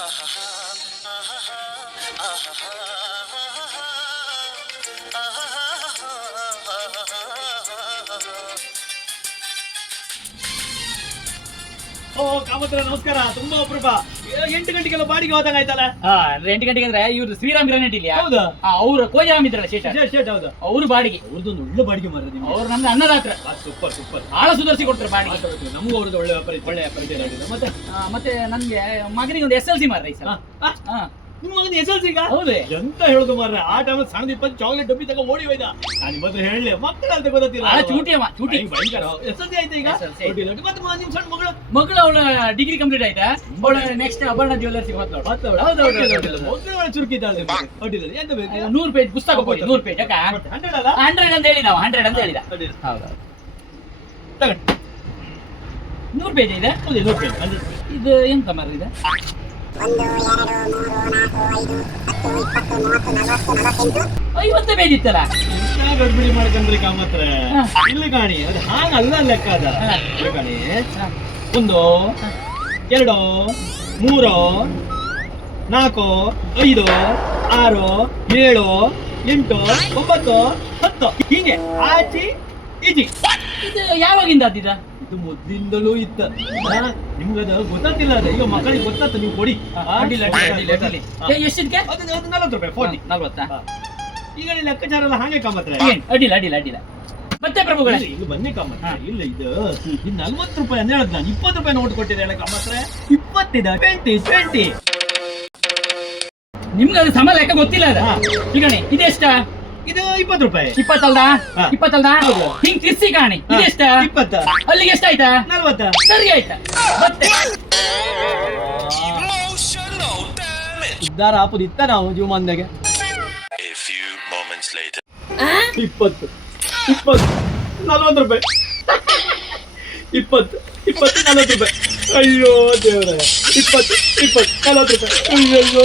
ಓ ಕಾಮತ್ರ ನಮಸ್ಕಾರ. ತುಂಬಾ ಅಪರೂಪ. 8 ಗಂಟೆಗೆಲ್ಲ ಬಾಡಿಗೆ ಹೋದಂಗ ಆಯ್ತಲ್ಲ. 8 ಗಂಟೆಗೆ ಅಂದ್ರೆ ಇವ್ರು ಶ್ರೀರಾಮ್ ಗ್ರಾನೈಟ್ ಇಲ್ಲ ಹೌದಾ? ಅವ್ರ ಕೋಜರಾಮ್ ಇದ್ರಲ್ಲ ಶೇಷ ಹೌದು. ಅವ್ರು ಬಾಡಿಗೆ. ಅವ್ರದ್ದೊಂದು ಒಳ್ಳೆ ಬಾಡಿಗೆ ಮಾರ ನಿಮ್ಗೆ. ಅವ್ರು ನಮ್ದು ಅನ್ನದಾತ್ರ. Super super. ಆಳ ಸುಧಾರಿಸಿ ಕೊಡ್ತಾರೆ ಬಾಡಿಗೆ. ನಮಗೂ ಅವ್ರದ್ದು ಒಳ್ಳೆ ಪರಿಚಯ ಆಗಿದೆ. ಮತ್ತೆ ಮತ್ತೆ ನನ್ಗೆ ಮಗನಿಗೆ ಒಂದು SLC ಮಾರ್ರೆ ಈ ಸಲ. ನಿಮ್ಮ ಮಗನ SLC ಈಗ? ಹೌದೇ ಎಂತ ಹೇಳುದು ಮಾರ್ರೆ. ಆ ಟೈಮ್ ಸಣ್ಣ 20 ಚಾಕ್ಲೇಟ್ ಡಬ್ಬಿ ತಗ ಓಡಿ ಹೋಯ್ದ. ನಾನು ನಿಮ್ಮ ಹತ್ರ ಹೇಳಲಿ ಮಕ್ಕಳ ಅಂತ ಗೊತ್ತಿಲ್ಲ. ಚೂಟಿ ಭಯಂಕರ. SLC ಆಯ್ತಾ ಈಗ? SLC. ಮತ್ತೆ ನಿಮ್ ಸಣ್ಣ ಮಗಳು ಅವಳ ಡಿಗ್ರಿ ಕಂಪ್ಲೀಟ್ ಆಯ್ತಾ? ಅವಳ ನೆಕ್ಸ್ಟ್ ಅಪರ್ಣ ಜ್ಯುವೆಲ್ಲರ್ಸ್ ಚುರುಕಿದ್ದಾಳೆ. ಎಂತ ಬೇಕು? 100 ಪೇಜ್ ಪುಸ್ತಕ ಕೊಡಿ. 100 ಪೇಜ್ ಅಕ್ಕ 100 ಅಲ್ಲ? 100 ಅಂತ ಹೇಳಿ ನಾವು 100 ಅಂತ ಹೇಳಿದ. ಹೌದು ತಗೊಂಡು 100 ಪೇಜ್ ಇದೆ. 100 ಪೇಜ್. ಇದು ಎಂತ ಮರ ಇದೆ? 1 2 3 4 5 10 20 30 40 50 ಪೇಜ್ ಇತ್ತಲ್ಲ. ಗಡ್ಬಿಡಿ ಮಾಡ್ಕೊಂಡ್ರಿ ಕಾಮತ್ರ. ಇಲ್ಲಿ ಕಾಣಿ ಅದು ಹಾಗಲ್ಲ ಲೆಕ್ಕ ಅದ. ಇಲ್ಲಿ ಕಾಣಿ 1 2 3 4 5 6 7 8 9 10 ಹೀಗೆ ಆಚಿ ಈಜಿ. ಇದು ಯಾವಾಗಿಂದ ಅದ್ದಿದ? ಇದು ಮೊದ್ಲಿಂದಲೂ ಇತ್ತ. ನಿಮ್ಗದ ಗೊತ್ತಾಗ್ತಿಲ್ಲ ಅದ. ಈಗ ಮಕ್ಕಳಿಗೆ ಗೊತ್ತಾಗ್ತ ನೀವು ಕೊಡಿ. ಎಷ್ಟಿದ್ಕೆ? ಅದು 40 ರೂಪಾಯಿ 40. 40. ಈಗ ಲೆಕ್ಕಾಚಾರ ಎಲ್ಲ ಹಾಗೆ ಕಾಮತ್ರ. ಅಡ್ಡಿಲ್ಲ ಮತ್ತೆ ಪ್ರಭುಗಳೇ ಇಲ್ಲಿ ಬನ್ನಿ ಕಾಮತ್ರ. ಇಲ್ಲ ಇದು 40 ರೂಪಾಯಿ ಅಂತ ಹೇಳದ್ ನಾನು. 20 ರೂಪಾಯಿ ನೋಟ್ ಕೊಟ್ಟಿದ್ದೆ ಕಾಮತ್ರ. 20 20. ನಿಮ್ಗೆ ಅದು ಸಮ ಲೆಕ್ಕ ಗೊತ್ತಿಲ್ಲ ಅದ. ಈಗ ಇದೆಷ್ಟ? ಇದು 20 ರೂಪಾಯಿ. 20 ಅಲ್ದ? 20 ಅಲ್ದ? ಹಿಂಗ್ ತಿರ್ಸಿ ಕಾಣಿ. ಇದೆಷ್ಟ? 20. ಅಲ್ಲಿಗೆ ಎಷ್ಟಾಯ್ತಾ? 40. ಸರಿ ಆಯ್ತಾ? ಮತ್ತೆ ಉದ್ದಾರ ಹಾಪುದು ಇತ್ತ ನಾವು ಜೀವಮಾನದಾಗೆ. 20 40 ರೂಪಾಯಿ. 20 40 ರೂಪಾಯಿ. ಅಯ್ಯೋ ದೇವರೇ. 20 40 ರೂಪಾಯಿ. ಅಯ್ಯೋ